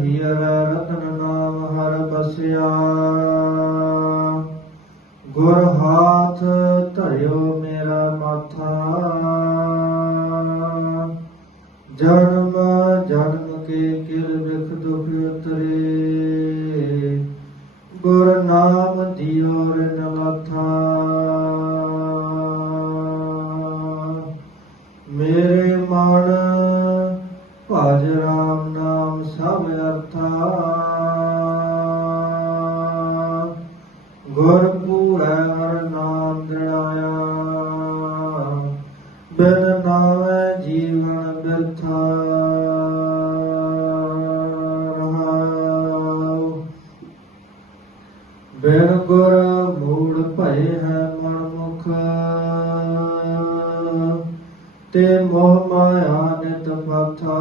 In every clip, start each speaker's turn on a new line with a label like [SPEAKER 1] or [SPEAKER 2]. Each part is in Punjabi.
[SPEAKER 1] ਹੀਰਾ ਰਤਨ ਨਾਮ ਹਰ ਬਸਿਆ। ਗੁਰ ਹਾਥ ਧਰਿਓ ਮੇਰਾ ਮਾਥਾ। ਜਨਮ ਜਨਮ ਕੇ ਕਿਰ ਵਿਖ ਦੁਖ ਉਤਰੇ। ਗੁਰ ਨਾਮ ਦਿਓ ਰਨ ਲਾਥਾ ਬਿਨ ਗੁਰ ਮੂੜ ਭਏ ਹੈ ਮਨ ਮੁਖ ਤੇ ਮੋਹ ਮਾਇਆ ਨਿਤ ਪਾਥਾ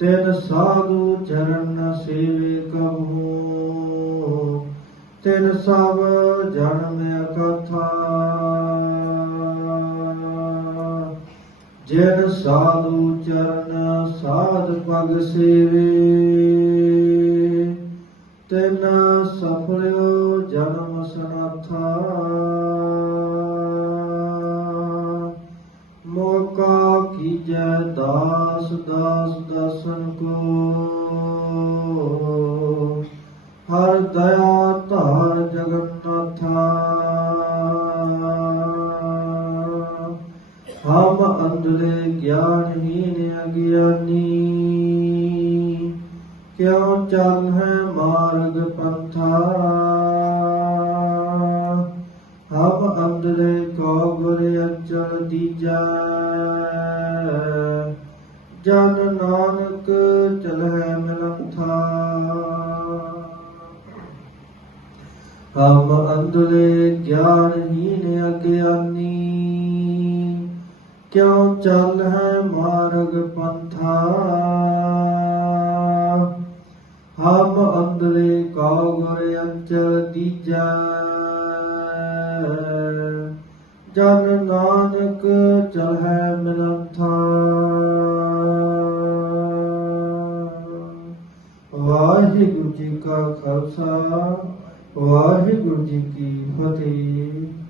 [SPEAKER 1] ਤਿਨ ਸਾਧੂ ਚਰਨ ਸੇਵੇ ਕਬਹੂ। ਤਿਨ ਸਭ ਜਨਮ ਕਥਾ ਜਿਨ ਸਾਧੂ ਚਰਨ ਸਾਧ ਪਗ ਸੇਵੇ। ਤਿਨ ਸਫਲਿਓ ਜਨਮ ਸਨਾਥਾ। ਮੋਕਾ ਕੀਜੈ ਦਾਸ ਦਾਸ ਦਸਨ ਕੋ। ਹਰ ਦਇਆ ਧਾਰ ਜਗਨਨਾਥਾ ਹਮ ਅੰਧਲੇ ਗਿਆਨਹੀਨ ਅਗਿਆਨੀ। ਕਿਉ ਚੱਲ ਹੈ ਮਾਰਗ ਪੰਥਾ? ਹਮ ਅੰਧਲੇ ਕੋ ਗੁਰ ਅਚਲ ਦੀਜੈ? ਜਨ ਨਾਨਕ ਚਲਹਿ ਮਿਲੰਥਾ। ਹਮ ਅੰਧਲੇ ਗਿਆਨਹੀਨ ਅਗਿਆਨੀ। ਕਿਉ ਚੱਲ ਹੈ ਮਾਰਗ ਪੰਥਾ? ਜਨ ਨਾਨਕ ਚਲਹਿ ਮਿਲੰਥਾ ਵਾਹਿਗੁਰੂ ਜੀ ਕਾ ਖਾਲਸਾ ਵਾਹਿਗੁਰੂ ਜੀ ਕੀ ਫਤਿਹ।